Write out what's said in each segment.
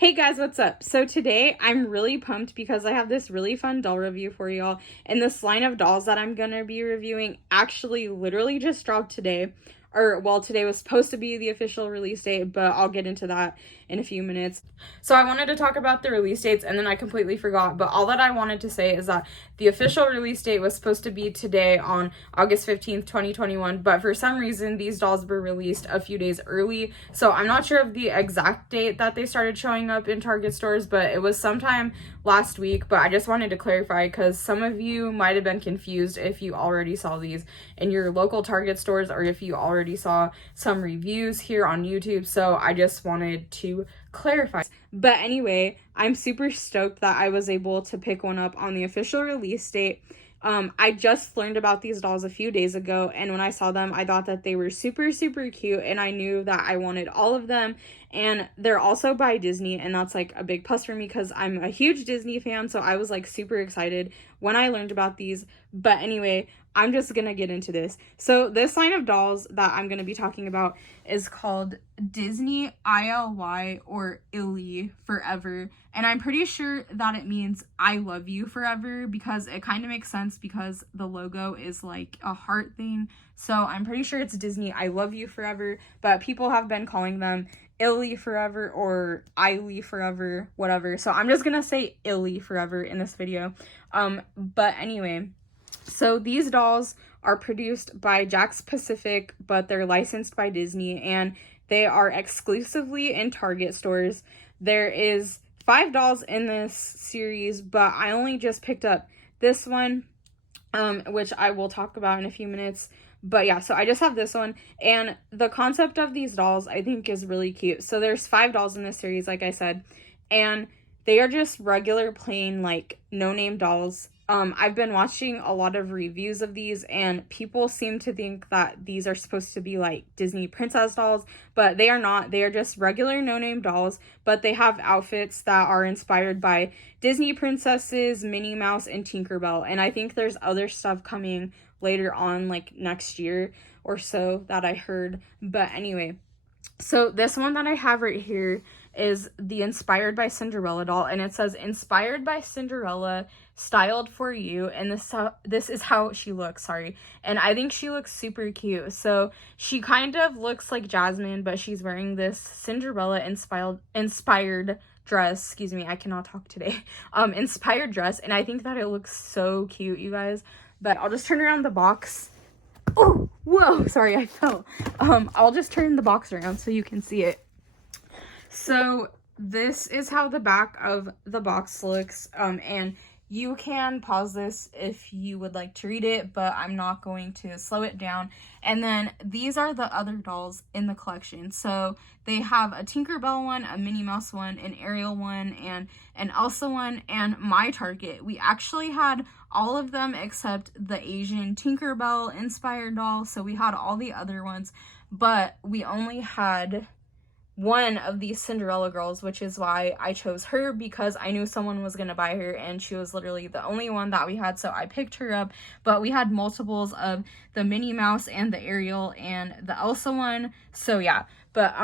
Hey guys, what's up? So today I'm really pumped because I have this really fun doll review for y'all. And this line of dolls that I'm gonna be reviewing actually literally just dropped today. Or, well, today was supposed to be the official release date, but I'll get into that in a few minutes. So I wanted to talk about the release dates and then I completely forgot, but all that I wanted to say is that the official release date was supposed to be today on August 15th, 2021, but for some reason these dolls were released a few days early. So I'm not sure of the exact date that they started showing up in Target stores, but it was sometime last week. But I just wanted to clarify because some of you might have been confused if you already saw these in your local Target stores or if you already saw some reviews here on YouTube. So I just wanted to clarify. But anyway, I'm super stoked that I was able to pick one up on the official release date. I just learned about these dolls a few days ago, and when I saw them, I thought that they were super, super cute, and I knew that I wanted all of them, and they're also by Disney, and that's like a big plus for me because I'm a huge Disney fan, so I was like super excited when I learned about these. But anyway, I'm just gonna get into this. So this line of dolls that I'm gonna be talking about is called Disney ILY or ILY forever, and I'm pretty sure that it means I love you forever because it kind of makes sense because the logo is like a heart thing. So I'm pretty sure it's Disney I love you forever, but people have been calling them ILY forever or ILY forever, whatever. So I'm just gonna say ILY forever in this video. But anyway, so these dolls are produced by Jakks Pacific, but they're licensed by Disney, and they are exclusively in Target stores. There is 5 dolls in this series, but I only just picked up this one, which I will talk about in a few minutes. But yeah, so I just have this one, and the concept of these dolls I think is really cute. So there's 5 dolls in this series, like I said, and they are just regular plain like no-name dolls. I've been watching a lot of reviews of these, and people seem to think that these are supposed to be like Disney princess dolls, but they are not. They are just regular no-name dolls, but they have outfits that are inspired by Disney princesses, Minnie Mouse, and Tinkerbell. And I think there's other stuff coming later on, like next year or so, that I heard. But anyway, so this one that I have right here is the Inspired by Cinderella doll, and it says Inspired by Cinderella, styled for you, and this is how she looks, and I think she looks super cute. So she kind of looks like Jasmine, but she's wearing this Cinderella inspired dress, excuse me, I cannot talk today, inspired dress, and I think that it looks so cute, you guys. But I'll just turn around the box. Oh, whoa, sorry, I fell. I'll just turn the box around so you can see it. So this is how the back of the box looks, and you can pause this if you would like to read it, but I'm not going to slow it down. And then these are the other dolls in the collection. So they have a Tinkerbell one, a Minnie Mouse one, an Ariel one, and an Elsa one, and my Target. We actually had all of them except the Asian Tinkerbell inspired doll. So we had all the other ones, but we only had one of these Cinderella girls, which is why I chose her, because I knew someone was gonna buy her and she was literally the only one that we had, so I picked her up. But we had multiples of the Minnie Mouse and the Ariel and the Elsa one, so yeah. But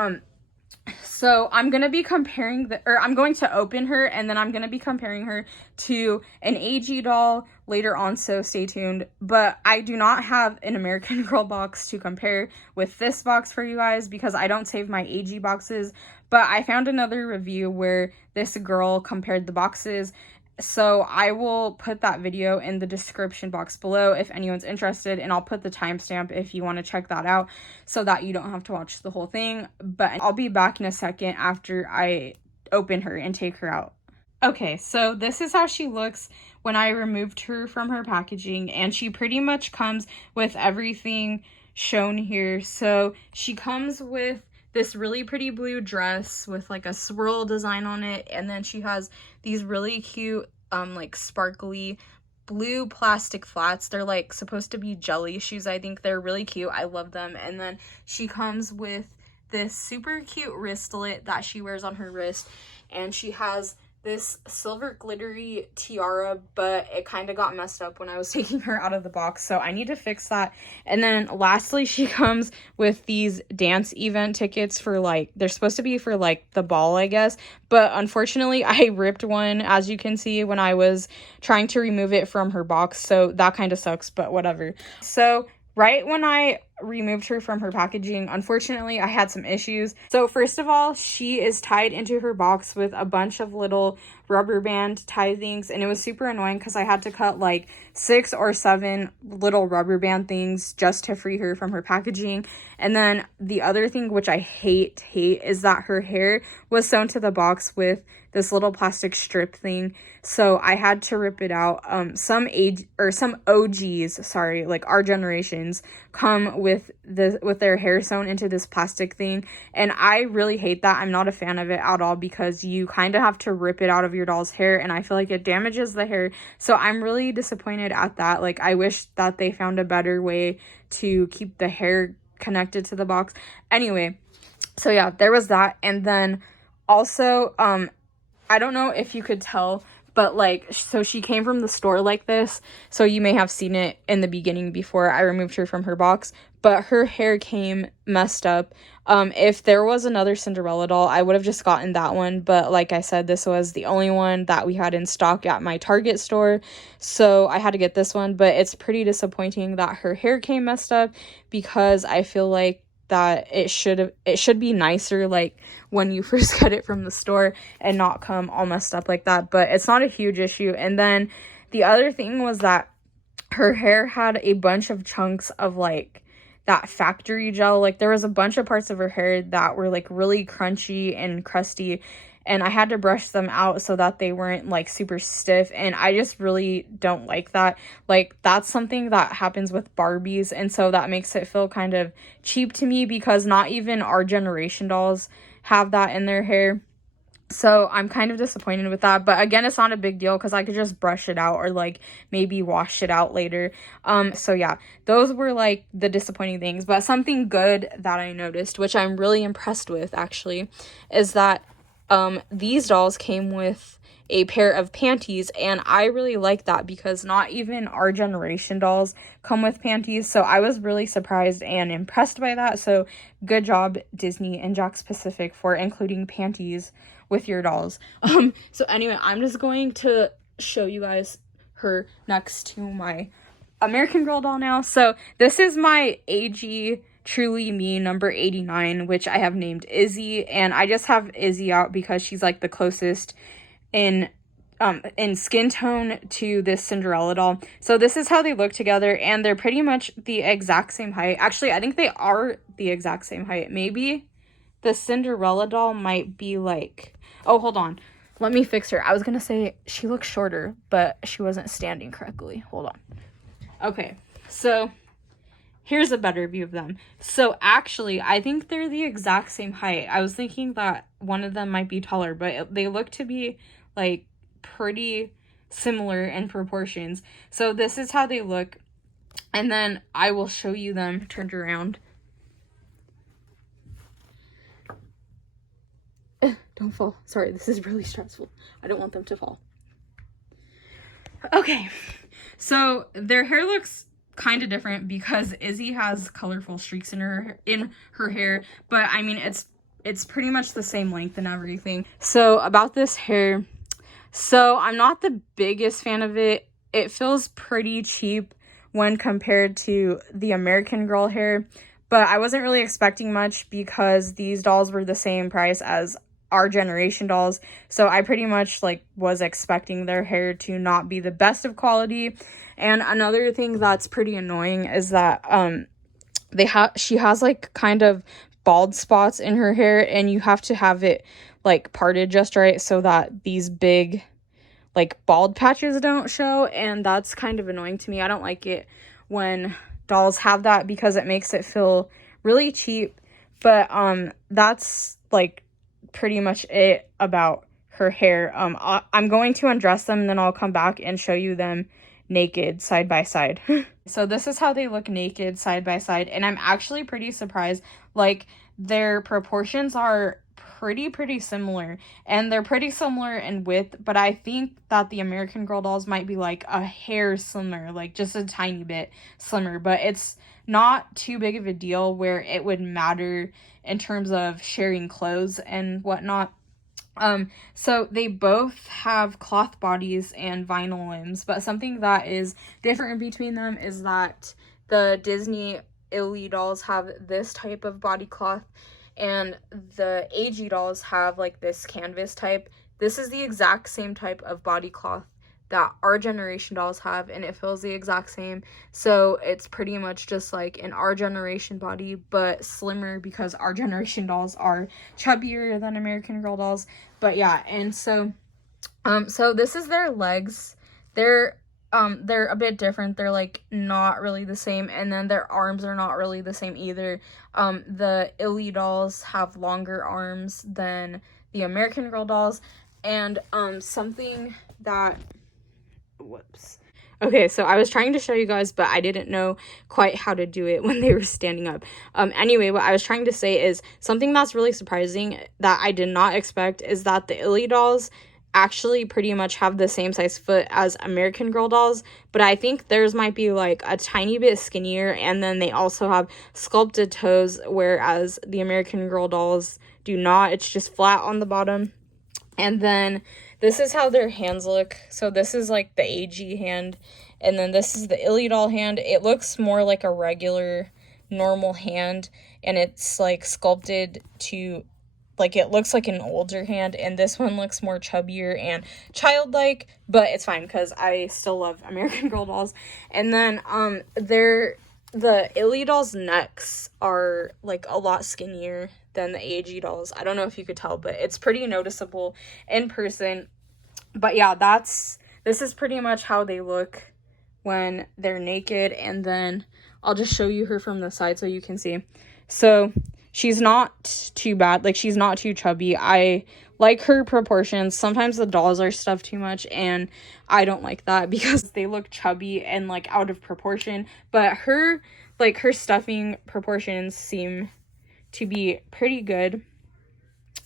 so I'm going to be comparing I'm going to open her, and then I'm going to be comparing her to an AG doll later on, so stay tuned. But I do not have an American Girl box to compare with this box for you guys because I don't save my AG boxes. But I found another review where this girl compared the boxes, so I will put that video in the description box below if anyone's interested, and I'll put the timestamp if you want to check that out so that you don't have to watch the whole thing. But I'll be back in a second after I open her and take her out. Okay, so this is how she looks when I removed her from her packaging, and she pretty much comes with everything shown here. So she comes with this really pretty blue dress with like a swirl design on it, and then she has these really cute like sparkly blue plastic flats. They're like supposed to be jelly shoes. I think they're really cute. I love them. And then she comes with this super cute wristlet that she wears on her wrist, and she has this silver glittery tiara, but it kind of got messed up when I was taking her out of the box, so I need to fix that. And then lastly, she comes with these dance event tickets for, like, they're supposed to be for, like, the ball, I guess, but unfortunately I ripped one, as you can see, when I was trying to remove it from her box, so that kind of sucks, but whatever. So right when I removed her from her packaging, unfortunately, I had some issues. So first of all, she is tied into her box with a bunch of little rubber band tie things, and it was super annoying because I had to cut like 6 or 7 little rubber band things just to free her from her packaging. And then the other thing, which I hate, is that her hair was sewn to the box with this little plastic strip thing, so I had to rip it out. Some OGs, sorry, like our generations, come with their hair sewn into this plastic thing, and I really hate that. I'm not a fan of it at all because you kind of have to rip it out of your doll's hair, and I feel like it damages the hair, so I'm really disappointed at that. Like, I wish that they found a better way to keep the hair connected to the box. Anyway, so yeah, there was that. And then also, I don't know if you could tell, but like, so she came from the store like this, so you may have seen it in the beginning before I removed her from her box, but her hair came messed up. If there was another Cinderella doll, I would have just gotten that one, but like I said, this was the only one that we had in stock at my Target store, so I had to get this one. But it's pretty disappointing that her hair came messed up, because I feel like that it should be nicer, like when you first get it from the store, and not come all messed up like that. But it's not a huge issue. And then the other thing was that her hair had a bunch of chunks of like that factory gel. Like, there was a bunch of parts of her hair that were like really crunchy and crusty, and I had to brush them out so that they weren't like super stiff, and I just really don't like that. Like, that's something that happens with Barbies, and so that makes it feel kind of cheap to me, because not even our generation dolls have that in their hair. So I'm kind of disappointed with that, but again, it's not a big deal because I could just brush it out, or like maybe wash it out later. So yeah, those were like the disappointing things. But something good that I noticed, which I'm really impressed with actually, is that these dolls came with a pair of panties, and I really like that because not even our generation dolls come with panties, so I was really surprised and impressed by that. So good job, Disney and Jakks Pacific, for including panties with your dolls. So anyway, I'm just going to show you guys her next to my American Girl doll now. So this is my AG Truly Me number 89, which I have named Izzy, and I just have Izzy out because she's like the closest in skin tone to this Cinderella doll. So this is how they look together, and they're pretty much the exact same height. Actually, I think they are the exact same height. Maybe the Cinderella doll might be like, oh, hold on, let me fix her. I was gonna say she looks shorter, but she wasn't standing correctly. Hold on. Okay, so here's a better view of them. So actually, I think they're the exact same height. I was thinking that one of them might be taller, but they look to be like pretty similar in proportions. So this is how they look, and then I will show you them turned around. Don't fall. Sorry, this is really stressful. I don't want them to fall. Okay, so their hair looks kind of different because Izzy has colorful streaks in her hair, but I mean, it's pretty much the same length and everything. So about this hair, so I'm not the biggest fan of it. It feels pretty cheap when compared to the American Girl hair, but I wasn't really expecting much because these dolls were the same price as our generation dolls, so I pretty much like was expecting their hair to not be the best of quality. And another thing that's pretty annoying is that she has like kind of bald spots in her hair, and you have to have it like parted just right so that these big like bald patches don't show, and that's kind of annoying to me. I don't like it when dolls have that because it makes it feel really cheap. But that's like pretty much it about her hair. I'm going to undress them, and then I'll come back and show you them naked side by side. So this is how they look naked side by side, and I'm actually pretty surprised. Like, their proportions are pretty similar, and they're pretty similar in width, but I think that the American Girl dolls might be like a hair slimmer, like just a tiny bit slimmer, but it's not too big of a deal where it would matter in terms of sharing clothes and whatnot. So they both have cloth bodies and vinyl limbs, but something that is different between them is that the Disney ILY dolls have this type of body cloth, and the AG dolls have like this canvas type. This is the exact same type of body cloth that our generation dolls have, and it feels the exact same. So it's pretty much just like an our generation body, but slimmer, because our generation dolls are chubbier than American Girl dolls. But yeah, and so this is their legs. They're a bit different. They're like not really the same, and then their arms are not really the same either. The ILY dolls have longer arms than the American Girl dolls, and something that okay, so I was trying to show you guys, but I didn't know quite how to do it when they were standing up. Anyway, what I was trying to say is something that's really surprising that I did not expect is that the ILY dolls actually pretty much have the same size foot as American Girl dolls, but I think theirs might be like a tiny bit skinnier, and then they also have sculpted toes, whereas the American Girl dolls do not. It's just flat on the bottom. And then this is how their hands look. So this is like the AG hand, and then this is the ILY doll hand. It looks more like a regular normal hand, and it's like sculpted to, like, it looks like an older hand, and this one looks more chubbier and childlike, but it's fine because I still love American Girl dolls. And then the ILY dolls' necks are like a lot skinnier than the AG dolls. I don't know if you could tell, but it's pretty noticeable in person. But yeah, this is pretty much how they look when they're naked, and then I'll just show you her from the side so you can see. So she's not too bad, like she's not too chubby. I like her proportions. Sometimes the dolls are stuffed too much, and I don't like that because they look chubby and like out of proportion, but her stuffing proportions seem to be pretty good.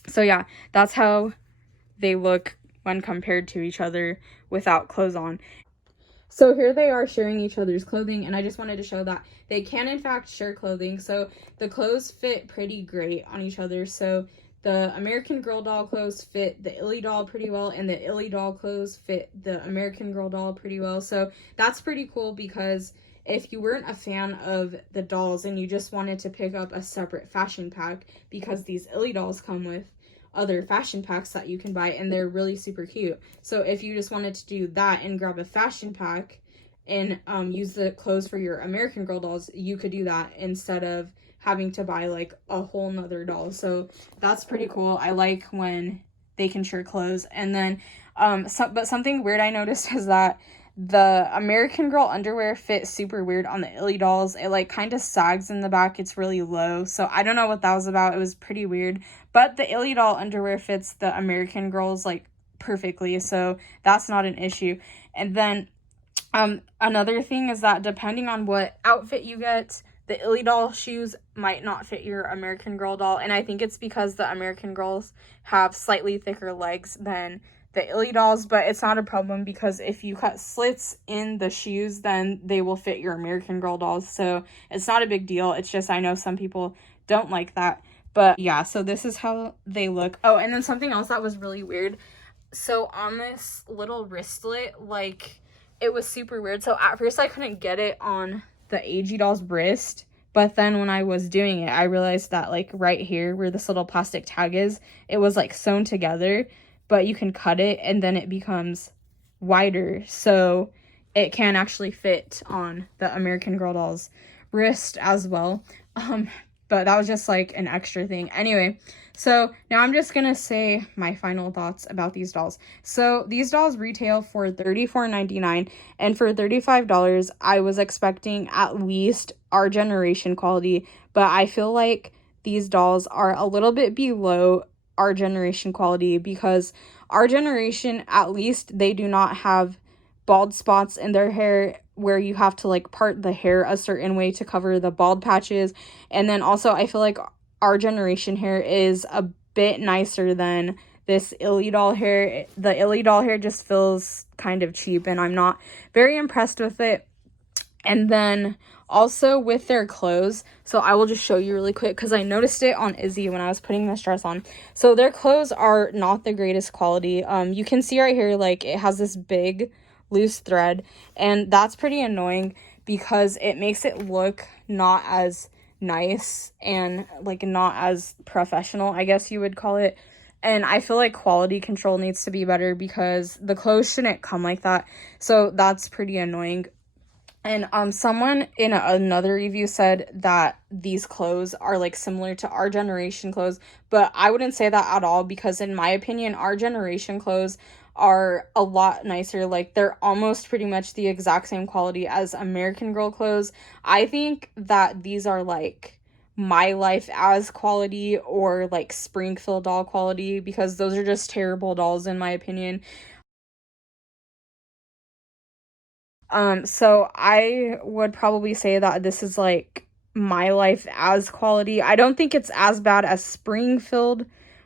So yeah, that's how they look when compared to each other without clothes on. So here they are sharing each other's clothing, and I just wanted to show that they can in fact share clothing. So the clothes fit pretty great on each other. So the American Girl doll clothes fit the ILY doll pretty well, and the ILY doll clothes fit the American Girl doll pretty well. So that's pretty cool, because if you weren't a fan of the dolls and you just wanted to pick up a separate fashion pack, because these ILY dolls come with other fashion packs that you can buy, and they're really super cute. So if you just wanted to do that and grab a fashion pack and use the clothes for your American Girl dolls, you could do that instead of having to buy like a whole nother doll. So that's pretty cool. I like when they can share clothes. And then but something weird I noticed is that the American Girl underwear fits super weird on the ILY dolls. It like kind of sags in the back. It's really low. So I don't know what that was about. It was pretty weird. But the ILY doll underwear fits the American Girls like perfectly. So that's not an issue. And then another thing is that depending on what outfit you get, the ILY doll shoes might not fit your American Girl doll. And I think it's because the American Girls have slightly thicker legs than the ILY dolls, but it's not a problem, because if you cut slits in the shoes, then they will fit your American Girl dolls. So it's not a big deal. It's just I know some people don't like that. But yeah, so this is how they look. Oh, and then something else that was really weird. So on this little wristlet, like, it was super weird. So at first I couldn't get it on the AG doll's wrist, but then when I was doing it, I realized that like right here where this little plastic tag is, it was like sewn together, but you can cut it and then it becomes wider, so it can actually fit on the American Girl doll's wrist as well. But that was just like an extra thing. Anyway, so now I'm just gonna say my final thoughts about these dolls. So these dolls retail for $34.99, and for $35 I was expecting at least our generation quality, but I feel like these dolls are a little bit below our generation quality, because our generation, at least, they do not have bald spots in their hair where you have to like part the hair a certain way to cover the bald patches. And then also I feel like our generation hair is a bit nicer than this ILY doll hair. The ILY doll hair just feels kind of cheap, and I'm not very impressed with it. And then also with their clothes, so I will just show you really quick because I noticed it on Izzy when I was putting this dress on. So their clothes are not the greatest quality. You can see right here, like, it has this big loose thread, and that's pretty annoying because it makes it look not as nice and, like, not as professional, I guess you would call it. And I feel like quality control needs to be better because the clothes shouldn't come like that. So that's pretty annoying. And someone in another review said that these clothes are, like, similar to our generation clothes, but I wouldn't say that at all because in my opinion, our generation clothes are a lot nicer. Like, they're almost pretty much the exact same quality as American Girl clothes. I think that these are, like, My Life as quality or, like, Springfield doll quality because those are just terrible dolls in my opinion. So I would probably say that this is, like, My Life as quality. I don't think it's as bad as Springfield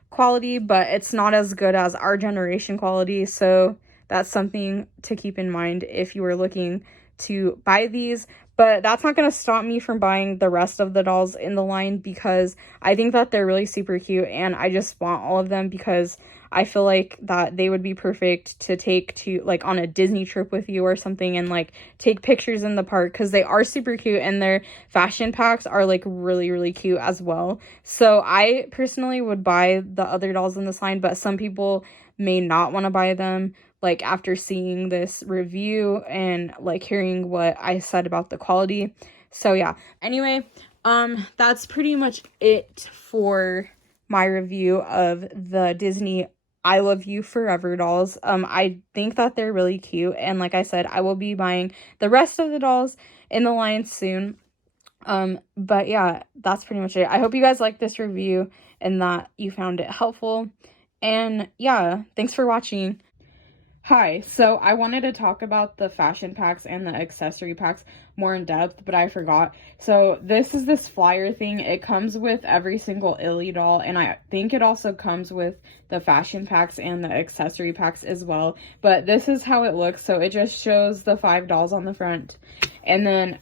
quality, but it's not as good as our generation quality. So that's something to keep in mind if you are looking to buy these. But that's not going to stop me from buying the rest of the dolls in the line because I think that they're really super cute and I just want all of them because I feel like that they would be perfect to take to, like, on a Disney trip with you or something and, like, take pictures in the park because they are super cute and their fashion packs are, like, really, really cute as well. So I personally would buy the other dolls in this line, but some people may not want to buy them, like, after seeing this review and, like, hearing what I said about the quality. So yeah, anyway, that's pretty much it for my review of the Disney I Love You Forever dolls. I think that they're really cute, and like I said, I will be buying the rest of the dolls in the line soon. But yeah, that's pretty much it. I hope you guys liked this review and that you found it helpful. And yeah, thanks for watching. Hi, so I wanted to talk about the fashion packs and the accessory packs more in depth, but I forgot. So this is this flyer thing. It comes with every single ILY doll, and I think it also comes with the fashion packs and the accessory packs as well. But this is how it looks. So it just shows the 5 dolls on the front. And then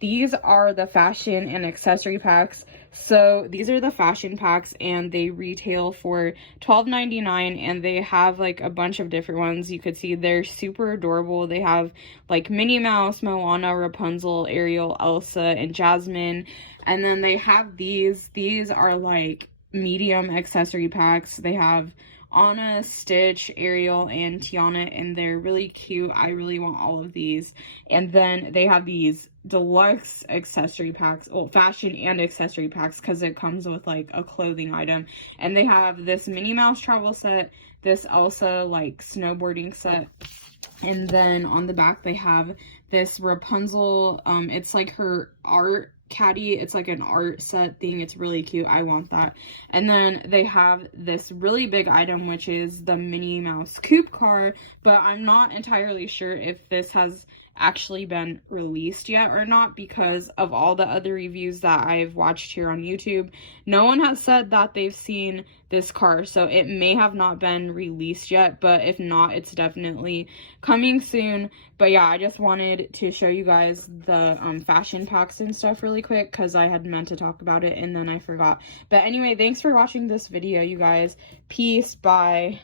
these are the fashion and accessory packs. So these are the fashion packs and they retail for $12.99 and they have, like, a bunch of different ones. You could see they're super adorable. They have, like, Minnie Mouse, Moana, Rapunzel, Ariel, Elsa, and Jasmine. And then they have these. These are, like, medium accessory packs. They have Anna, Stitch, Ariel, and Tiana, and they're really cute. I really want all of these. And then they have these deluxe accessory packs, well, fashion and accessory packs, because it comes with, like, a clothing item. And they have this Minnie Mouse travel set, this Elsa, like, snowboarding set, and then on the back they have this Rapunzel. It's like her art caddy. It's like an art set thing. It's really cute. I want that. And then they have this really big item, which is the Minnie Mouse coupe car, but I'm not entirely sure if this has actually been released yet or not, because of all the other reviews that I've watched here on YouTube, no one has said that they've seen this car, so it may have not been released yet, but if not, it's definitely coming soon. But yeah, I just wanted to show you guys the fashion packs and stuff really quick because I had meant to talk about it and then I forgot. But anyway, thanks for watching this video, you guys. Peace, bye.